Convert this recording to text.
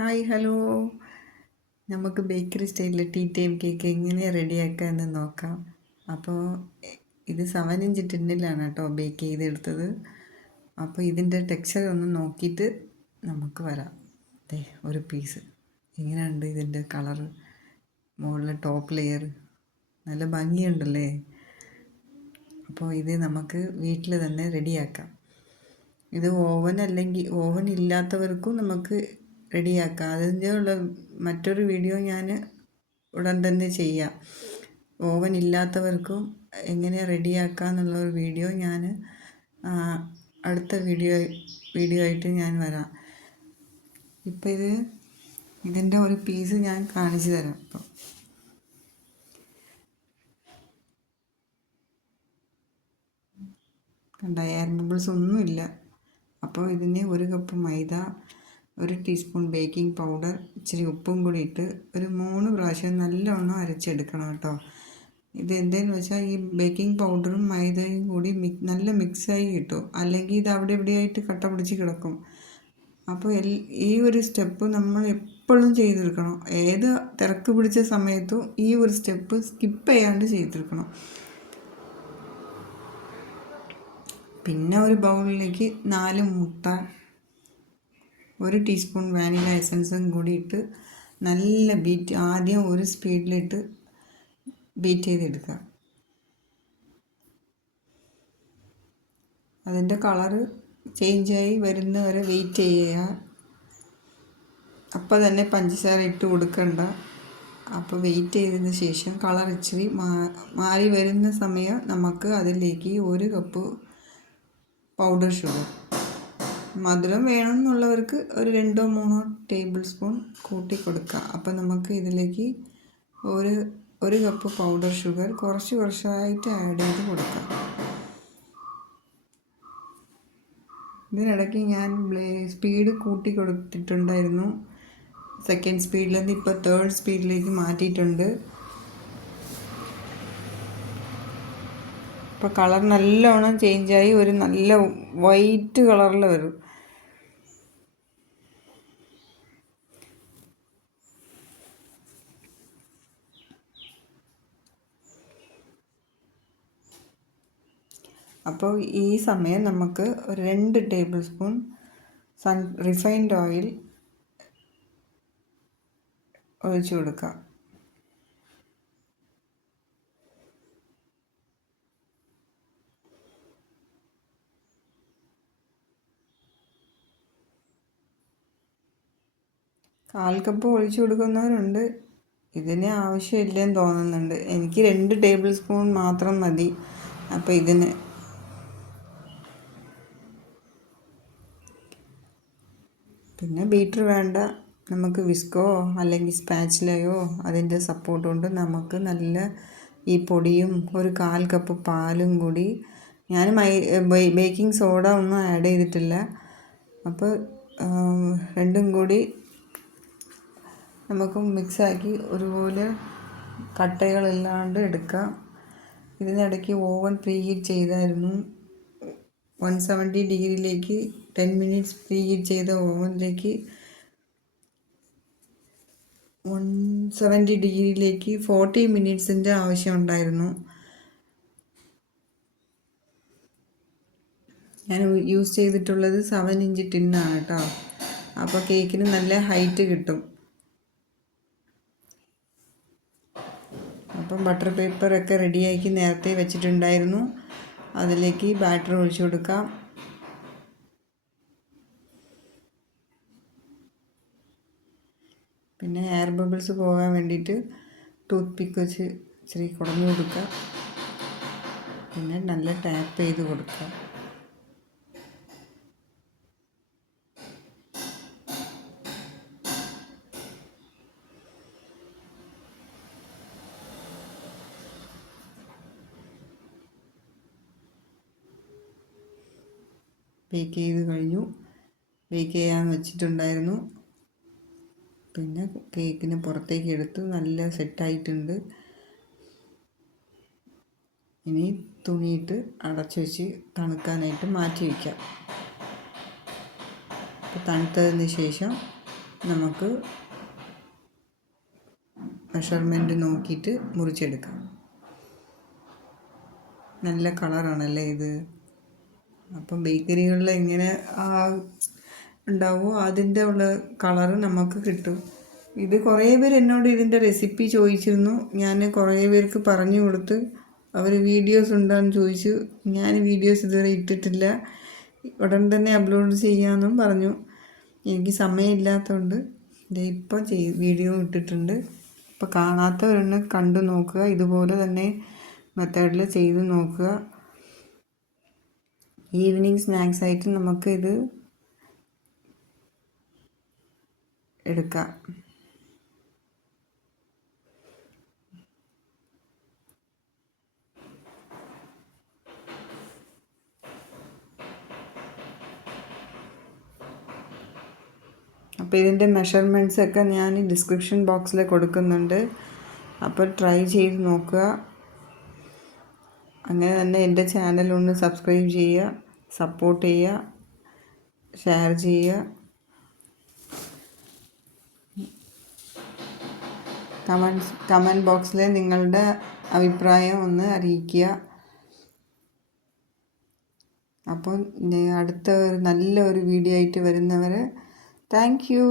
Hi hello. നമുക്ക് bakery സ്റ്റൈലിൽ tea time cake എങ്ങനെ റെഡിയാക്കാമെന്ന് നോക്കാം. അപ്പോൾ ഇത് 7-ഇഞ്ച് ടിന്നിലാണ് കേട്ടോ ബേക്ക് ചെയ്തെടുത്തത്. അപ്പോൾ ഇതിൻ്റെ ടെക്സ്ചർ ഒന്ന് നോക്കിയിട്ട് നമുക്ക് വരാം. ഒരു പീസ് എങ്ങനെയുണ്ട് ഇതിൻ്റെ കളറ്, മുകളിലെ ടോപ്പ് ലെയർ നല്ല ഭംഗിയുണ്ടല്ലേ. അപ്പോൾ ഇത് നമുക്ക് വീട്ടിൽ തന്നെ റെഡിയാക്കാം. ഇത് ഓവൻ ഇല്ലാത്തവർക്കും നമുക്ക് റെഡിയാക്കാം. അതിൻ്റെ ഉള്ള മറ്റൊരു വീഡിയോ ഞാൻ ഉടൻ തന്നെ ചെയ്യാം. ഓവൻ ഇല്ലാത്തവർക്കും എങ്ങനെ റെഡിയാക്കാം എന്നുള്ളൊരു വീഡിയോ ഞാൻ അടുത്ത വീഡിയോ ആയിട്ട് ഞാൻ വരാം. ഇപ്പം ഇതിൻ്റെ ഒരു പീസ് ഞാൻ കാണിച്ചു തരാം. ഇപ്പം കണ്ട, എയർ ബബിൾസ് ഒന്നുമില്ല. അപ്പോൾ ഇതിന് 1 കപ്പ് മൈദ, 1 ടീസ്പൂൺ ബേക്കിംഗ് പൗഡർ, ഇച്ചിരി ഉപ്പും കൂടി ഇട്ട് ഒരു 3 പ്രാവശ്യം നല്ലോണം അരച്ചെടുക്കണം കേട്ടോ. ഇത് എന്തെന്ന് വെച്ചാൽ ഈ ബേക്കിംഗ് പൗഡറും മൈദയും കൂടി നല്ല മിക്സായി കിട്ടും. അല്ലെങ്കിൽ ഇത് അവിടെ ഇവിടെയായിട്ട് കട്ട പിടിച്ച് കിടക്കും. അപ്പോൾ ഈ ഒരു സ്റ്റെപ്പ് നമ്മൾ എപ്പോഴും ചെയ്തെടുക്കണം. ഏത് തിരക്ക് പിടിച്ച സമയത്തും ഈ ഒരു സ്റ്റെപ്പ് സ്കിപ്പ് ചെയ്യാണ്ട് ചെയ്തെടുക്കണം. പിന്നെ ഒരു ബൗളിലേക്ക് 4 മുട്ട, 1 ടീസ്പൂൺ വാനില എസൻസും കൂടി ഇട്ട് നല്ല ആദ്യം ഒരു സ്പീഡിലിട്ട് ബീറ്റ് ചെയ്തെടുക്കുക. അതിൻ്റെ കളറ് ചേഞ്ചായി വരുന്നവരെ വെയിറ്റ് ചെയ്യുക. അപ്പോൾ തന്നെ പഞ്ചസാര ഇട്ട് കൊടുക്കണ്ട. അപ്പോൾ വെയിറ്റ് ചെയ്തതിന് ശേഷം കളർ ഇച്ചിരി മാറി വരുന്ന സമയം നമുക്ക് അതിലേക്ക് 1 കപ്പ് പൗഡർ ഷുഗർ, മധുരം വേണമെന്നുള്ളവർക്ക് ഒരു 2-3 ടേബിൾ സ്പൂൺ കൂട്ടി കൊടുക്കുക. അപ്പോൾ നമുക്ക് ഇതിലേക്ക് ഒരു കപ്പ് പൗഡർ ഷുഗർ കുറച്ചായിട്ട് ആഡ് ചെയ്ത് കൊടുക്കാം. ഇതിനിടയ്ക്ക് ഞാൻ സ്പീഡ് കൂട്ടി കൊടുത്തിട്ടുണ്ടായിരുന്നു. 2nd സ്പീഡിൽ നിന്ന് ഇപ്പോൾ 3rd സ്പീഡിലേക്ക് മാറ്റിയിട്ടുണ്ട്. ഇപ്പോൾ കളർ നല്ലോണം ചേഞ്ചായി ഒരു നല്ല വൈറ്റ് കളറിൽ വരും. അപ്പോൾ ഈ സമയം നമുക്ക് ഒരു 2 ടേബിൾ സ്പൂൺ റിഫൈൻഡ് ഓയിൽ ഒഴിച്ചു കൊടുക്കാം. കാൽ കപ്പ് ഒഴിച്ചു കൊടുക്കുന്നവരുണ്ട്. ഇതിന് ആവശ്യമില്ലെന്ന് തോന്നുന്നുണ്ട്. എനിക്ക് 2 ടേബിൾ സ്പൂൺ മാത്രം മതി. അപ്പോൾ ഇതിന് പിന്നെ ബീറ്റർ വേണ്ട, നമുക്ക് വിസ്കോ അല്ലെങ്കിൽ സ്പാച്ചിലയോ അതിൻ്റെ സപ്പോർട്ട് കൊണ്ട് നമുക്ക് നല്ല ഈ പൊടിയും ഒരു 1/4 കപ്പ് പാലും കൂടി, ഞാൻ ബേക്കിംഗ് സോഡ ഒന്നും ആഡ് ചെയ്തിട്ടില്ല. അപ്പോൾ രണ്ടും കൂടി നമുക്ക് മിക്സാക്കി ഒരുപോലെ കട്ടകളില്ലാണ്ട് എടുക്കാം. ഇതിനിടയ്ക്ക് ഓവൻ പ്രീ ഹീറ്റ് ചെയ്തായിരുന്നു. 170 ഡിഗ്രിയിലേക്ക് 10 മിനിറ്റ്സ് പ്രീ ഹീറ്റ് ചെയ്ത ഓവനിലേക്ക് 170 ഡിഗ്രിയിലേക്ക് 40 മിനിറ്റ്സിൻ്റെ ആവശ്യം ഉണ്ടായിരുന്നു. ഞാൻ യൂസ് ചെയ്തിട്ടുള്ളത് 7-ഇഞ്ച് ടിന്നാണ് കേട്ടോ. അപ്പോൾ കേക്കിന് നല്ല ഹൈറ്റ് കിട്ടും. അപ്പം ബട്ടർ പേപ്പറൊക്കെ റെഡിയാക്കി നേരത്തെ വെച്ചിട്ടുണ്ടായിരുന്നു. അതിലേക്ക് ബാറ്റർ ഒഴിച്ചു കൊടുക്കാം. പിന്നെ എയർ ബബിൾസ് പോകാൻ വേണ്ടിയിട്ട് ടൂത്ത് പിക്ക് വെച്ച് ഇച്ചിരി കുടഞ്ഞു കൊടുക്കുക. പിന്നെ നല്ല ടാപ്പ് ചെയ്ത് കൊടുക്കുക. ബേക്ക് ചെയ്ത് കഴിഞ്ഞു. ബേക്ക് ചെയ്യാൻ വെച്ചിട്ടുണ്ടായിരുന്നു. പിന്നെ കേക്കിന് പുറത്തേക്ക് എടുത്ത് നല്ല സെറ്റായിട്ടുണ്ട്. ഇനി തുണിയിട്ട് അടച്ചു വെച്ച് തണുക്കാനായിട്ട് മാറ്റി വയ്ക്കാം. അപ്പോൾ തണുത്തതിന് ശേഷം നമുക്ക് മെഷർമെൻറ്റ് നോക്കിയിട്ട് മുറിച്ചെടുക്കാം. നല്ല കളറാണല്ലേ ഇത്. അപ്പം ബേക്കറികളിൽ എങ്ങനെ ഉണ്ടാവുമോ അതിൻ്റെ ഉള്ള കളറ് നമുക്ക് കിട്ടും. ഇത് കുറേ പേര് എന്നോട് ഇതിൻ്റെ റെസിപ്പി ചോദിച്ചിരുന്നു. ഞാൻ കുറേ പേർക്ക് പറഞ്ഞു കൊടുത്ത് അവർ വീഡിയോസ് ഉണ്ടോയെന്ന് ചോദിച്ചു. ഞാൻ വീഡിയോസ് ഇതുവരെ ഇട്ടിട്ടില്ല. ഉടൻ തന്നെ അപ്ലോഡ് ചെയ്യാമെന്നും പറഞ്ഞു. എനിക്ക് സമയമില്ലാത്തതുകൊണ്ട് ഇപ്പം വീഡിയോ ഇട്ടിട്ടുണ്ട്. അപ്പോൾ കാണാത്തവരൊന്ന് കണ്ടു നോക്കുക. ഇതുപോലെ തന്നെ മെത്തേഡിൽ ചെയ്ത് നോക്കുക. ഈവനിങ് സ്നാക്സ് ആയിട്ട് നമുക്ക് ഇത് എടുക്കാം. അപ്പോൾ ഇതിൻ്റെ മെഷർമെൻറ്റ്സൊക്കെ ഞാൻ ഡിസ്ക്രിപ്ഷൻ ബോക്സിൽ കൊടുക്കുന്നുണ്ട്. അപ്പോൾ ട്രൈ ചെയ്ത് നോക്കുക. അങ്ങനെ തന്നെ എൻ്റെ ചാനൽ ഒന്ന് സബ്സ്ക്രൈബ് ചെയ്യുക, സപ്പോർട്ട് ചെയ്യുക, ഷെയർ ചെയ്യുക. കമൻറ്റ് ബോക്സിൽ നിങ്ങളുടെ അഭിപ്രായം ഒന്ന് അറിയിക്കുക. അപ്പോൾ അടുത്ത നല്ലൊരു വീഡിയോ ആയിട്ട് വരുന്നവരെ താങ്ക് യു.